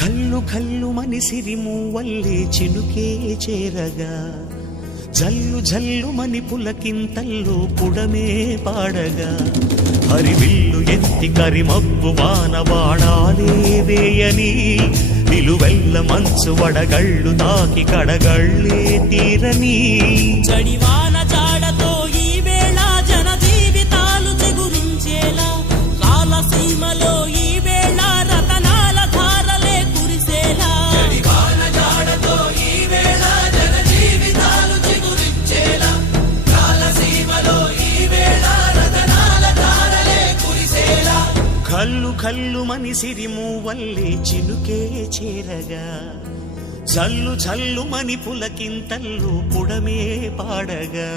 కల్లు కల్లు మని సిరిమూవల్లే చినుకే చేరగా జల్లు జల్లు మని పులకింతల్లో పుడమే పాడగా హరివిల్లు ఎత్తి కరిమబ్బు వానవాడాలే వేయని నిలువెల్ల మంచు వడగళ్ళు తాకి కడగళ్ళే తీరని చడివాన జాడతో ఈ వేళ జన జీవితాలు చెగురించేలా రాలసీమలో ఈ వేళ రతనాల ధారలే కురిసేలా చడివాన జాడతో ఈ వేళ జన జీవితాలు చెగురించేలా రాలసీమలో ఈ వేళ రతనాల ధారలే కురిసేలా కల్లు కల్లు మని సిరిమూవల్లే చినుకే చేరగా జల్లు జల్లు మని పులకింతల్లు పుడమే పాడగా